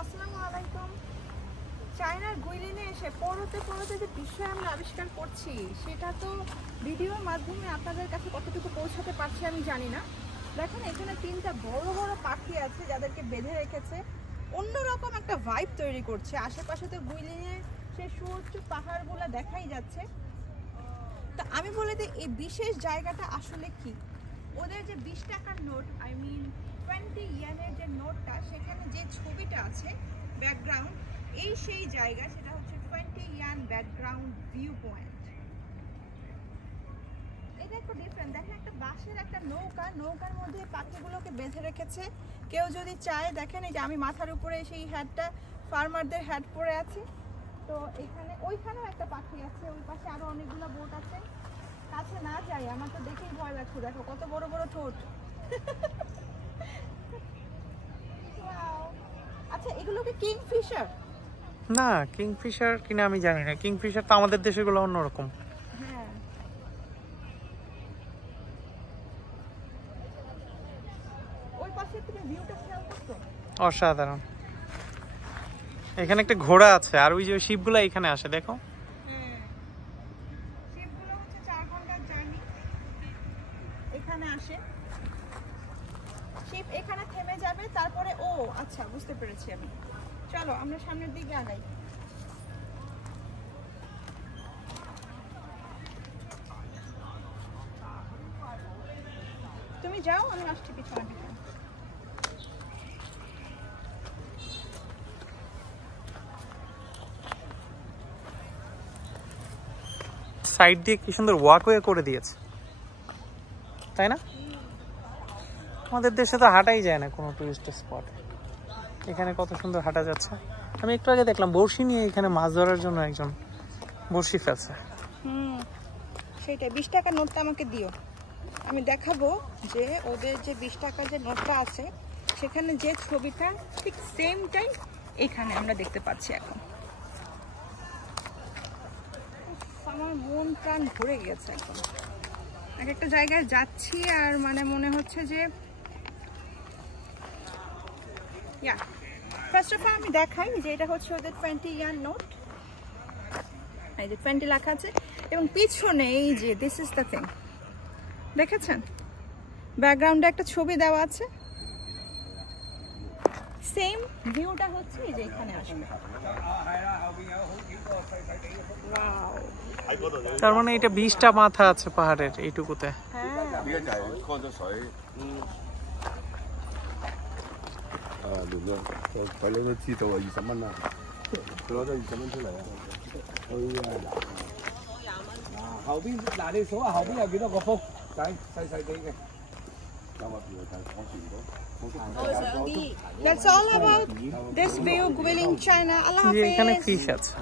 আসসালামু আলাইকুম। চায়নার গুইলিনে এসে পড়তে পড়তে যে বিষয় আমরা আবিষ্কার করছি সেটা তো ভিডিওর মাধ্যমে আপনাদের কাছে কতটুকু পৌঁছাতে পারছি আমি জানি না। দেখেন এখানে তিনটা বড় বড় পাখি আছে যাদেরকে বেঁধে রেখেছে, অন্যরকম একটা ভাইব তৈরি করছে। আশেপাশে তো গুইলিনে সেই সুউচ্চ পাহাড়গুলো দেখাই যাচ্ছে। তো আমি বলে দিই এই বিশেষ জায়গাটা আসলে কি। ওদের যে 20 টাকার নোট, আই মিন 20 ইয়ানের যে নোটটা, সেখানে যে ছবিটা আছে ব্যাকগ্রাউন্ড, এই সেই জায়গা, সেটা হচ্ছে 20 ইয়ান ব্যাকগ্রাউন্ড ভিউ পয়েন্ট। এটা একটু ডিফারেন্ট। দেখেন একটা বাঁশের একটা নৌকা, নৌকার মধ্যে পাখিগুলোকে বেঁধে রেখেছে। কেউ যদি চায়, দেখেন এই যে আমি মাথার উপরে সেই হ্যাটটা, ফার্মারদের হ্যাট পরে আছি। তো এখানে ওইখানেও একটা পাখি আছে, ওই পাশে আরো অনেকগুলো বোট আছে। কাছে না যাই, আমার তো দেখেই ভয় লাগছে। দেখো কত বড় বড় ঠোঁট। আচ্ছা, এগুলো কি কিংফিশার? না, কিংফিশার কিনা আমি জানি না। কিংফিশার তো আমাদের দেশে গুলো অন্যরকম। হ্যাঁ, ওই পাশে তুমি ভিউটা খেয়াল করছো? অসাধারণ। এখানে একটা ঘোড়া আছে, আর ওই যে শিপগুলো এখানে আসে, দেখো। হ্যাঁ, শিপগুলো হচ্ছে 4 ঘন্টার জার্নি, এখানে আসে। শিপ এখানে থেমে যাবে, তারপরে ও আচ্ছা, বুঝতে পেরেছি আমি। চলো আমরা সামনের দিকে আগাই। তুমি যাও, আমি আসছি পিছনে পিছনে। সাইড দিয়ে কি সুন্দর ওয়াকওয়ে করে দিয়েছে, তাই না? আমাদের দেশে তো হাঁটাই যায় না কোনো টুরিস্ট স্পট, এখানে কত সুন্দর হাঁটা যাচ্ছে। আমি একটু আগে দেখলাম বড়শি নিয়ে এখানে মাছ ধরার জন্য একজন বড়শি ফেলছে। সেইটাই। 20 টাকার নোটটা আমাকে দিও, আমি দেখাবো যে ওদের যে 20 টাকার যে নোটটা আছে সেখানে যে ছবিটা ঠিক সেমটাই এখানে আমরা দেখতে পাচ্ছি এখন। আমার মন প্রাণ ভরে গেছে এখন। এক একটা জায়গায় যাচ্ছি আর মানে মনে হচ্ছে যে ফার্স্ট অফ অল আমি দেখাই যে এটা হচ্ছে ওদের 20 ইয়ান নোট। এই যে 20 লেখা আছে, এবং পিছনে এই যে দিস ইজ দ্য থিং, দেখেছেন ব্যাকগ্রাউন্ডে একটা ছবি দেওয়া আছে। সেম ভিউটা হচ্ছে এই যে এখানে আসবে। তার মানে এটা 20টা মাথা আছে পাহাড়ের এইটুকুতে।佢你都知道啊，20蚊啊，佢攞咗20蚊出嚟啊。哎呀，後邊嗱你數下後邊有幾多個風仔，細細地嘅。有啊，我見唔到。That's all about this view, Guilin, China. Allah এখানে Hafiz. ফিশ আছে।